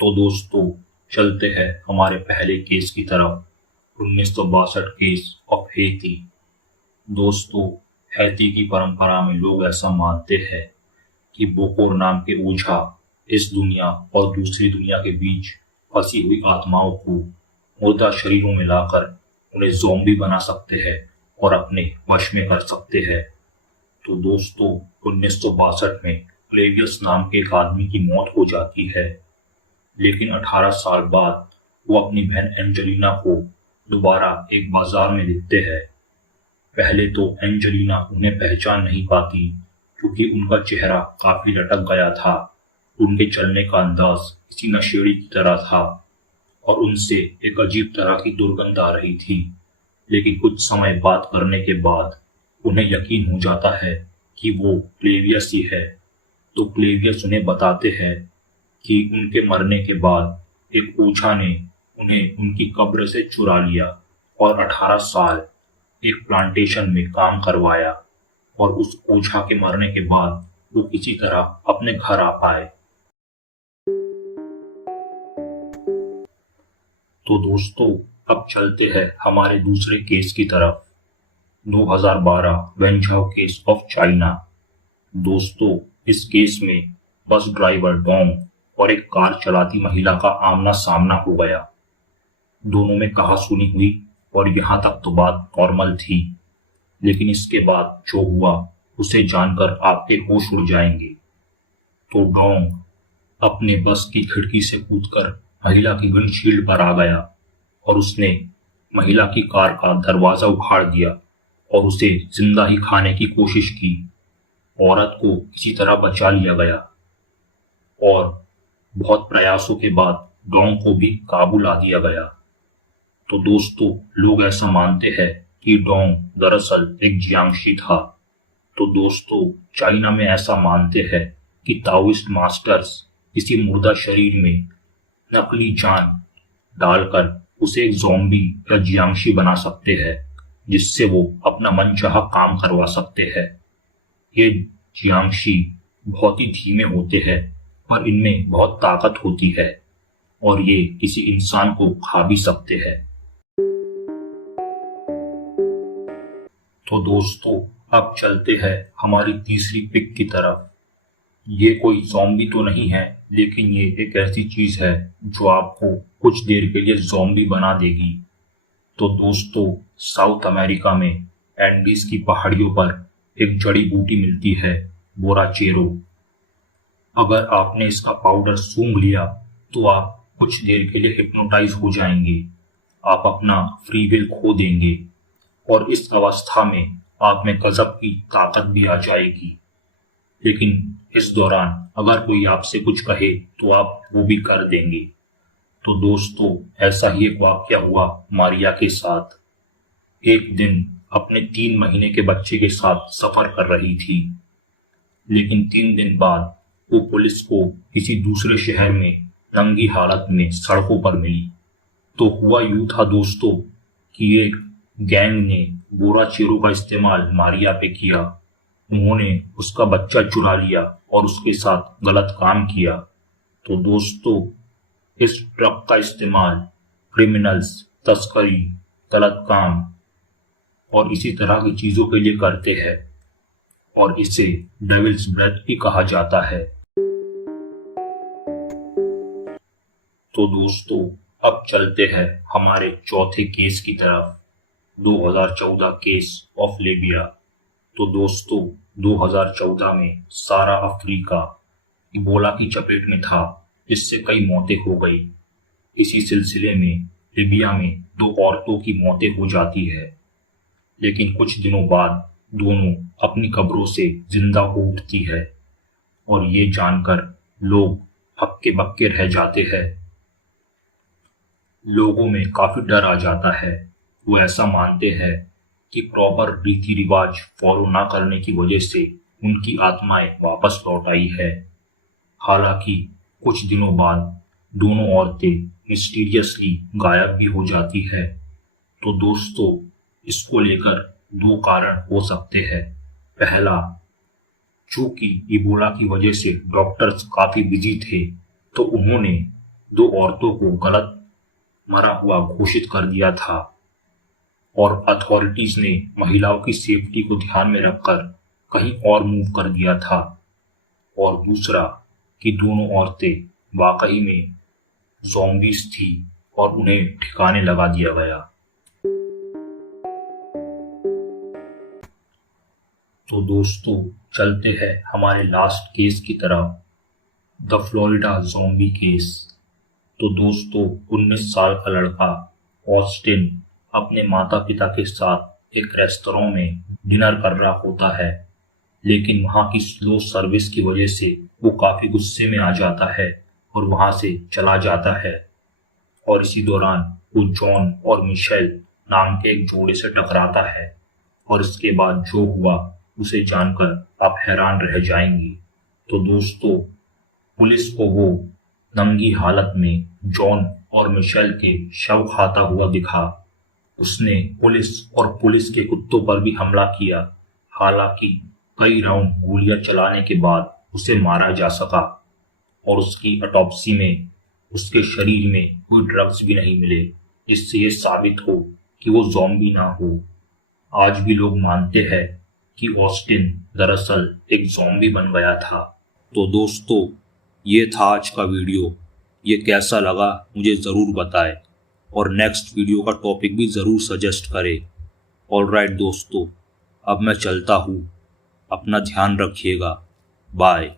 तो दोस्तों, चलते हैं हमारे पहले केस की तरफ। 1962 केस ऑफ हैती। दोस्तों, हैती की परंपरा में लोग ऐसा मानते हैं कि बोकोर नाम के ओझा इस दुनिया और दूसरी दुनिया के बीच फंसी हुई आत्माओं को मुर्दा शरीरों में लाकर उन्हें ज़ॉम्बी बना सकते हैं और अपने वश में कर सकते हैं। तो दोस्तों, 1962 में क्लेवियस नाम के एक आदमी की मौत हो जाती है, लेकिन 18 साल बाद वो अपनी बहन एंजेलिना को दोबारा एक बाजार में देखते हैं। पहले तो एंजेलिना उन्हें पहचान नहीं पाती, क्योंकि उनका चेहरा काफी लटक गया था। उनके चलने का अंदाज किसी नशेड़ी की तरह था और उनसे एक अजीब तरह की दुर्गंध आ रही थी। लेकिन कुछ समय बात करने के बाद उन्हें यकीन हो जाता है कि वो क्लेवियस ही है। तो क्लेवियस उन्हें बताते हैं कि उनके मरने के बाद एक ओझा ने उन्हें उनकी कब्र से चुरा लिया और 18 साल एक प्लांटेशन में काम करवाया, और उस ओझा के मरने के बाद वो किसी तरह अपने घर आ पाए। तो दोस्तों, अब चलते हैं हमारे दूसरे केस की तरफ। 2012 वेंझाओ केस ऑफ चाइना। दोस्तों, इस केस में बस ड्राइवर डोंग और एक कार चलाती महिला का आमना सामना हो गया। दोनों में कहासुनी हुई और यहाँ तक तो बात नॉर्मल थी, लेकिन इसके बाद जो हुआ उसे जानकर आपके होश उड़ जाएंगे। तो डोंग अपने बस की खिड़की से कूदकर महिला की विंडशील्ड पर आ गया और उसने महिला की कार का दरवाजा उखाड़ दिया और उसे जिंदा ही खाने की कोशिश की। औरत को किसी तरह बचा लिया गया और बहुत प्रयासों के बाद डोंग को भी काबू ला दिया गया। तो दोस्तों, लोग ऐसा मानते हैं कि डोंग दरअसल एक जियांगशी था। तो दोस्तों, चाइना में ऐसा मानते हैं कि ताओइस्ट मास्टर्स किसी मुर्दा शरीर में नकली जान डालकर उसे एक ज़ॉम्बी या जियांगशी बना सकते हैं, जिससे वो अपना मनचाहा काम करवा सकते हैं। ये जियांगशी बहुत ही धीमे होते हैं, पर इनमें बहुत ताकत होती है और ये किसी इंसान को खा भी सकते हैं। तो दोस्तों, अब चलते हैं हमारी तीसरी पिक की तरफ। ये कोई ज़ॉम्बी तो नहीं है, लेकिन ये एक ऐसी चीज है जो आपको कुछ देर के लिए ज़ॉम्बी बना देगी। तो दोस्तों, साउथ अमेरिका में एंडीज की पहाड़ियों पर एक जड़ी बूटी मिलती है, बोराचेरो। अगर आपने इसका पाउडर सूंघ लिया तो आप कुछ देर के लिए हिप्नोटाइज हो जाएंगे। आप अपना फ्री विल खो देंगे और इस अवस्था में आप में गजब की ताकत भी आ जाएगी। लेकिन इस दौरान अगर कोई आपसे कुछ कहे तो आप वो भी कर देंगे। तो दोस्तों, ऐसा ही एक वाकया हुआ मारिया के साथ। एक दिन अपने 3 महीने के बच्चे के साथ सफर कर रही थी, लेकिन 3 दिन बाद वो पुलिस को किसी दूसरे शहर में नंगी हालत में सड़कों पर मिली। तो हुआ यूं था दोस्तों कि एक गैंग ने बोराचेरो का इस्तेमाल मारिया पे किया। उन्होंने उसका बच्चा चुरा लिया और उसके साथ गलत काम किया। तो दोस्तों, इस ट्रक का इस्तेमाल क्रिमिनल्स, तस्करी, गलत काम और इसी तरह की चीजों के लिए करते हैं और इसे डेविल्स ब्रेथ भी कहा जाता है। तो दोस्तों, अब चलते हैं हमारे चौथे केस की तरफ। 2014 केस ऑफ लीबिया। तो दोस्तों, 2014 में सारा अफ्रीका इबोला की चपेट में था, जिससे कई मौतें हो गई। इसी सिलसिले में लीबिया में 2 औरतों की मौतें हो जाती है, लेकिन कुछ दिनों बाद दोनों अपनी कब्रों से जिंदा हो उठती है और ये जानकर लोग हक्के बक्के रह जाते हैं। लोगों में काफी डर आ जाता है। वो ऐसा मानते हैं कि प्रॉपर रीति रिवाज फॉलो ना करने की वजह से उनकी आत्माएं वापस लौट आई है। हालांकि कुछ दिनों बाद दोनों औरतें मिस्टीरियसली गायब भी हो जाती है। तो दोस्तों, इसको लेकर 2 कारण हो सकते हैं। पहला, चूंकि इबोला की वजह से डॉक्टर्स काफी बिजी थे, तो उन्होंने दो औरतों को गलत मरा हुआ घोषित कर दिया था और अथॉरिटीज ने महिलाओं की सेफ्टी को ध्यान में रखकर कहीं और मूव कर दिया था। और दूसरा कि दोनों औरतें वाकई में ज़ॉम्बीज थी और उन्हें ठिकाने लगा दिया गया। तो दोस्तों चलते हैं हमारे लास्ट केस की तरफ, द फ्लोरिडा ज़ॉम्बी केस। तो दोस्तों 19 साल का लड़का ऑस्टिन अपने माता पिता के साथ एक रेस्तरां में डिनर कर रहा होता है, लेकिन वहां की स्लो सर्विस की वजह से वो काफी गुस्से में आ जाता है और वहां से चला जाता है। और इसी दौरान वो जॉन और मिशेल नाम के एक जोड़े से टकराता है और इसके बाद जो हुआ उसे जानकर आप हैरान रह जाएंगी। तो दोस्तों पुलिस को वो नंगी हालत में जॉन और मिशेल के शव खाता हुआ दिखा। उसने पुलिस और पुलिस के कुत्तों पर भी हमला किया। हालांकि कई राउंड गोलियां चलाने के बाद उसे मारा जा सका और उसकी ऑटोप्सी में उसके शरीर में कोई ड्रग्स भी नहीं मिले, जिससे ये साबित हो कि वो ज़ॉम्बी ना हो। आज भी लोग मानते हैं कि ऑस्टिन दरअसल एक ज़ॉम्बी बन गया था। तो दोस्तों ये था आज का वीडियो। ये कैसा लगा मुझे ज़रूर बताएं और नेक्स्ट वीडियो का टॉपिक भी ज़रूर सजेस्ट करें। ऑलराइट दोस्तों, अब मैं चलता हूँ, अपना ध्यान रखिएगा, बाय।